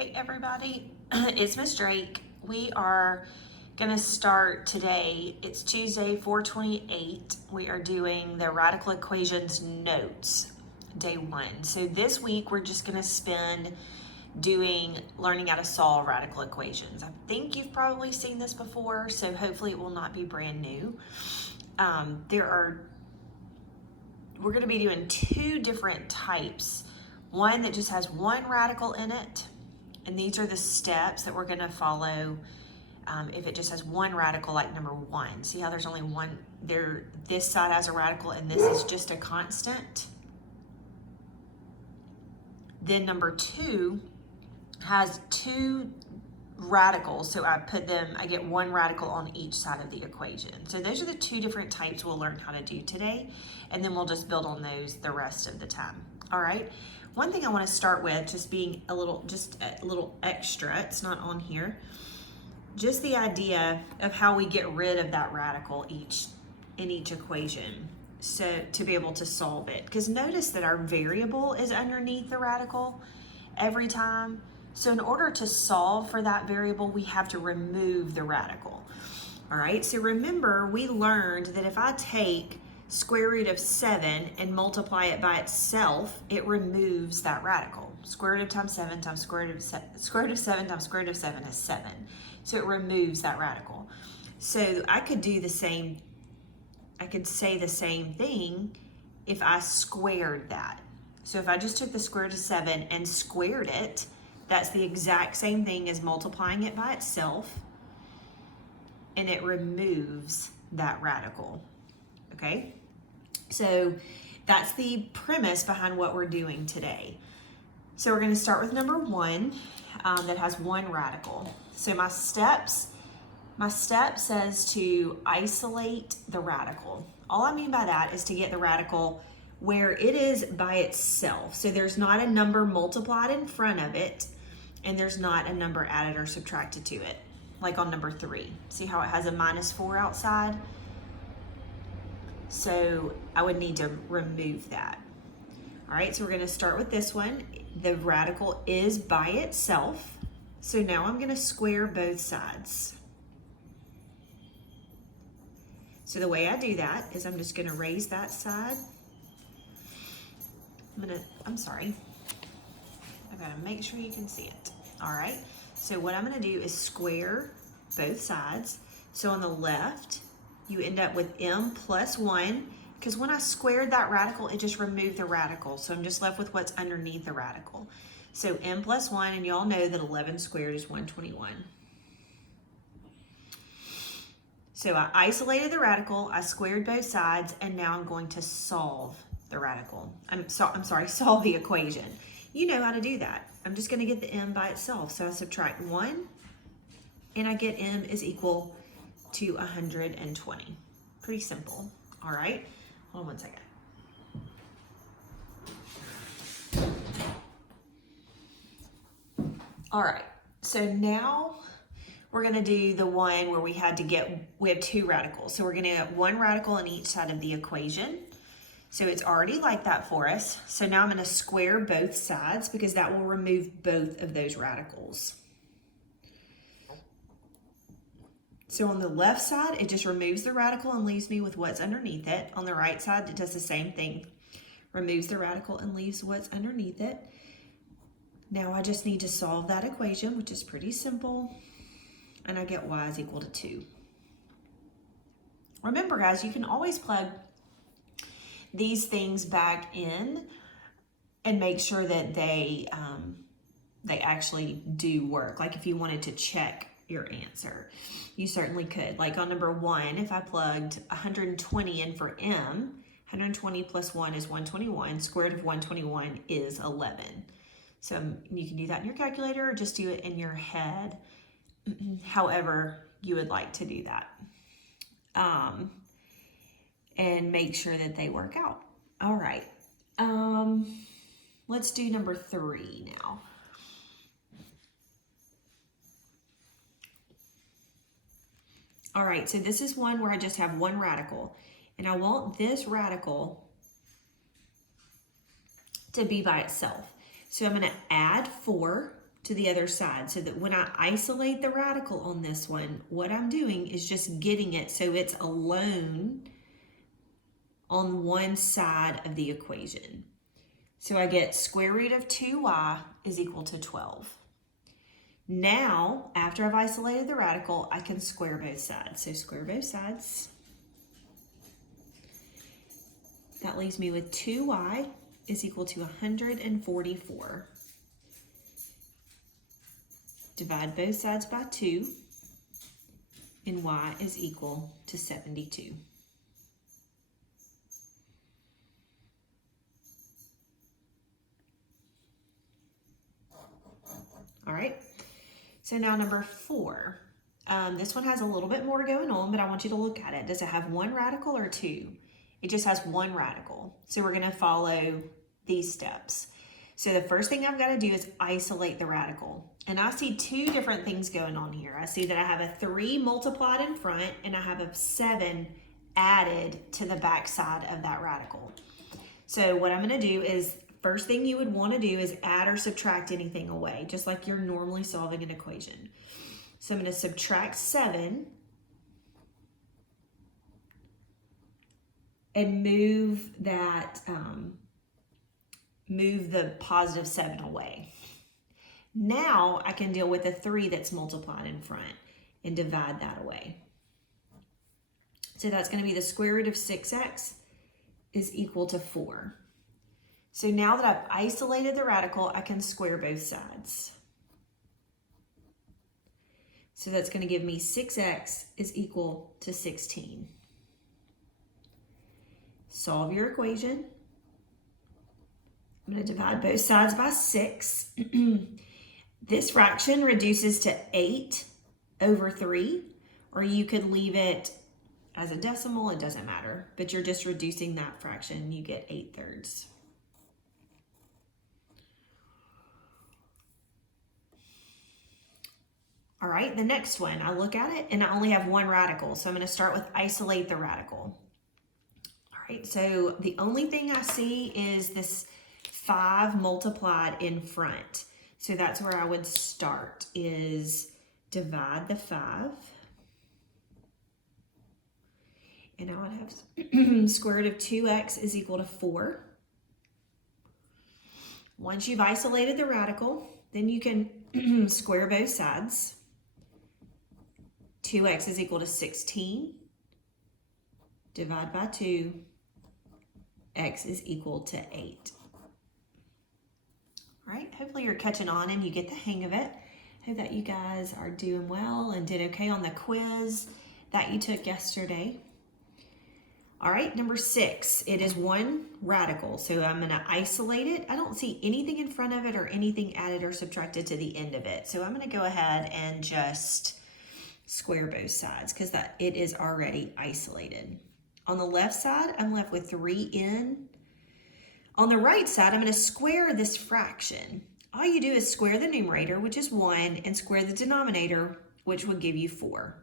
Hey everybody, it's Miss Drake. We are gonna start today. It's Tuesday, 4/28. We are doing the radical equations notes, day 1. So this week we're just gonna spend learning how to solve radical equations. I think you've probably seen this before, so hopefully it will not be brand new. We're gonna be doing two different types. One that just has one radical in it, and these are the steps that we're gonna follow if it just has one radical, like number 1. See how there's only one there? This side has a radical and this is just a constant. Then number 2 has two radicals, so I get one radical on each side of the equation. So those are the two different types we'll learn how to do today, and then we'll just build on those the rest of the time. All right. One thing I want to start with, just a little extra, it's not on here, just the idea of how we get rid of that radical in each equation, so to be able to solve it. Because notice that our variable is underneath the radical every time. So in order to solve for that variable, we have to remove the radical. All right, so remember we learned that if I take square root of 7 and multiply it by itself, it removes that radical. Square root of times 7 times square root of 7 times square root of 7 is 7. So it removes that radical. So I could say the same thing if I squared that. So if I just took the square root of 7 and squared it, that's the exact same thing as multiplying it by itself, and it removes that radical, okay? So that's the premise behind what we're doing today. So we're gonna start with number 1 that has one radical. So my step says to isolate the radical. All I mean by that is to get the radical where it is by itself. So there's not a number multiplied in front of it, and there's not a number added or subtracted to it, like on number 3. See how it has a -4 outside? So I would need to remove that. All right, so we're gonna start with this one. The radical is by itself. So now I'm gonna square both sides. So the way I do that is I'm just gonna raise that side. I gotta make sure you can see it. All right, so what I'm gonna do is square both sides. So on the left, you end up with m plus 1, because when I squared that radical, it just removed the radical. So I'm just left with what's underneath the radical. So m plus 1, and y'all know that 11 squared is 121. So I isolated the radical, I squared both sides, and now I'm going to solve the radical. Solve the equation. You know how to do that. I'm just gonna get the m by itself. So I subtract 1, and I get m is equal to 120. Pretty simple, all right? Hold on one second. All right, so now we're gonna do the one where we have two radicals. So we're gonna get one radical on each side of the equation. So it's already like that for us. So now I'm gonna square both sides because that will remove both of those radicals. So on the left side, it just removes the radical and leaves me with what's underneath it. On the right side, it does the same thing. Removes the radical and leaves what's underneath it. Now I just need to solve that equation, which is pretty simple. And I get y is equal to 2. Remember, guys, you can always plug these things back in and make sure that they actually do work. Like if you wanted to check your answer, you certainly could. Like on number 1, if I plugged 120 in for m, 120 plus 1 is 121. Square root of 121 is 11. So you can do that in your calculator or just do it in your head, however you would like to do that. And make sure that they work out. All right, let's do number 3 now. All right, so this is one where I just have one radical, and I want this radical to be by itself. So I'm going to add 4 to the other side, so that when I isolate the radical on this one, what I'm doing is just getting it so it's alone on one side of the equation. So I get square root of 2y is equal to 12. Now, after I've isolated the radical, I can square both sides. So square both sides. That leaves me with 2y is equal to 144. Divide both sides by 2, and y is equal to 72. All right, so now number 4. This one has a little bit more going on, but I want you to look at it. Does it have one radical or two? It just has one radical. So we're gonna follow these steps. So the first thing I've got to do is isolate the radical. And I see two different things going on here. I see that I have a 3 multiplied in front and I have a 7 added to the back side of that radical. So what I'm going to do is, first thing you would want to do is add or subtract anything away, just like you're normally solving an equation. So I'm going to subtract 7 and move that, move the positive 7 away. Now I can deal with the 3 that's multiplied in front and divide that away. So that's going to be the square root of 6x is equal to 4. So now that I've isolated the radical, I can square both sides. So that's going to give me 6x is equal to 16. Solve your equation. I'm going to divide both sides by 6. This fraction reduces to 8 over 3, or you could leave it as a decimal, it doesn't matter, but you're just reducing that fraction, you get 8/3. All right, the next one, I look at it and I only have one radical, so I'm going to start with isolate the radical. All right, so the only thing I see is this 5 multiplied in front. So that's where I would start, is divide the 5. And I would have square root of 2x is equal to 4. Once you've isolated the radical, then you can square both sides. 2x is equal to 16. Divide by 2. X is equal to 8. All right, hopefully you're catching on and you get the hang of it. Hope that you guys are doing well and did okay on the quiz that you took yesterday. All right, number 6, it is one radical, so I'm going to isolate it. I don't see anything in front of it or anything added or subtracted to the end of it. So I'm going to go ahead and just square both sides because it is already isolated. On the left side, I'm left with 3n. On the right side, I'm going to square this fraction. All you do is square the numerator, which is 1, and square the denominator, which would give you 4.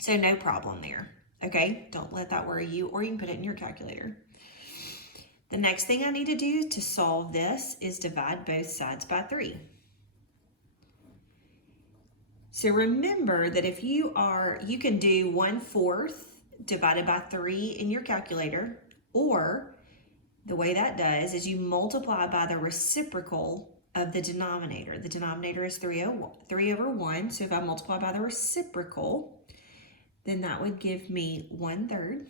So no problem there. Okay, don't let that worry you, or you can put it in your calculator. The next thing I need to do to solve this is divide both sides by 3. So remember that if you can do 1/4 divided by 3 in your calculator, or the way that does is you multiply by the reciprocal of the denominator. The denominator is 3 over 1, so if I multiply by the reciprocal, then that would give me 1/3.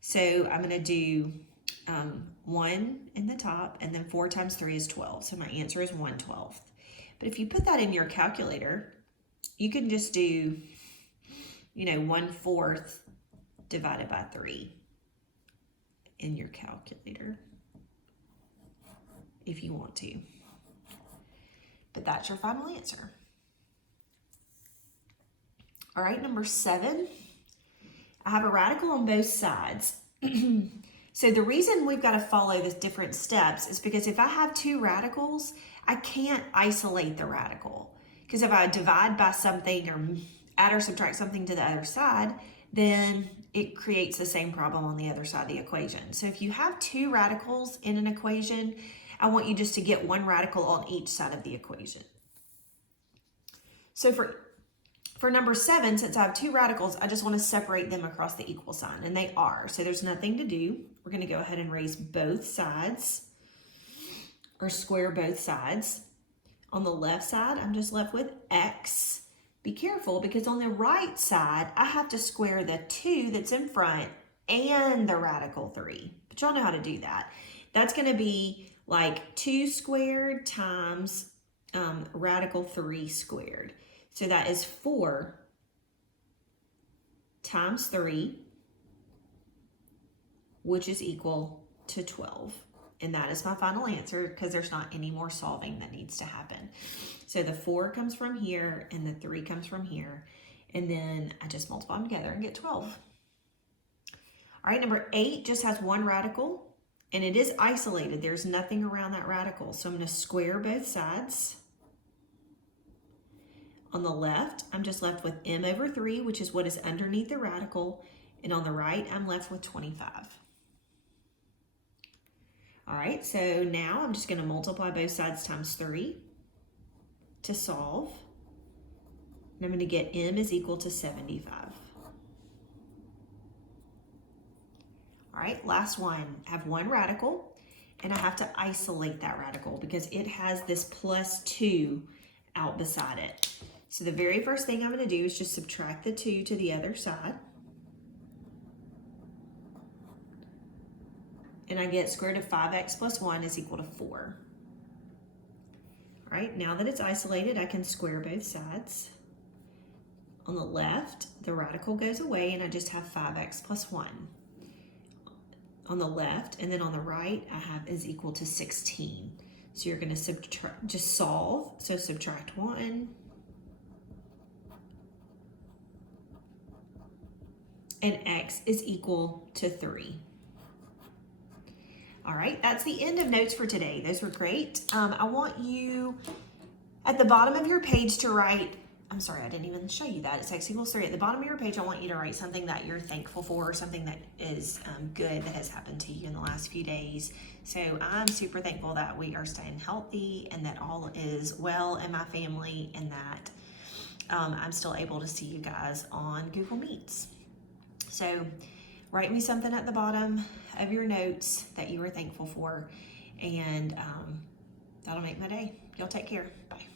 So I'm going to do 1 in the top, and then 4 times 3 is 12. So my answer is 1/12. But if you put that in your calculator, you can just do, 1/4 divided by 3 in your calculator if you want to. But that's your final answer. All right, number 7, I have a radical on both sides. So the reason we've got to follow the different steps is because if I have 2 radicals, I can't isolate the radical. Because if I divide by something or add or subtract something to the other side, then it creates the same problem on the other side of the equation. So if you have 2 radicals in an equation, I want you just to get one radical on each side of the equation. So for number 7, since I have 2 radicals, I just want to separate them across the equal sign, and they are. So there's nothing to do. We're going to go ahead and raise both sides, or square both sides. On the left side, I'm just left with x. Be careful, because on the right side, I have to square the 2 that's in front and the radical 3. But y'all know how to do that. That's going to be like 2 squared times radical 3 squared. So that is 4 times 3, which is equal to 12. And that is my final answer, because there's not any more solving that needs to happen. So the 4 comes from here and the 3 comes from here. And then I just multiply them together and get 12. All right, number 8 just has 1 radical, and it is isolated. There's nothing around that radical. So I'm going to square both sides. On the left, I'm just left with m over 3, which is what is underneath the radical. And on the right, I'm left with 25. All right, so now I'm just going to multiply both sides times 3 to solve. And I'm going to get m is equal to 75. All right, last one. I have 1 radical, and I have to isolate that radical because it has this plus 2 out beside it. So the very first thing I'm going to do is just subtract the 2 to the other side. And I get square root of 5x plus 1 is equal to 4. All right, now that it's isolated, I can square both sides. On the left, the radical goes away, and I just have 5x plus 1. On the left, and then on the right, I have is equal to 16. So you're going to subtract, just solve. So subtract 1. And x is equal to 3. All right, that's the end of notes for today. Those were great. I want you at the bottom of your page to write, I'm sorry, I didn't even show you that. It's x equals 3. At the bottom of your page, I want you to write something that you're thankful for, or something that is good that has happened to you in the last few days. So I'm super thankful that we are staying healthy and that all is well in my family, and that I'm still able to see you guys on Google Meets. So write me something at the bottom of your notes that you are thankful for, and that'll make my day. Y'all take care. Bye.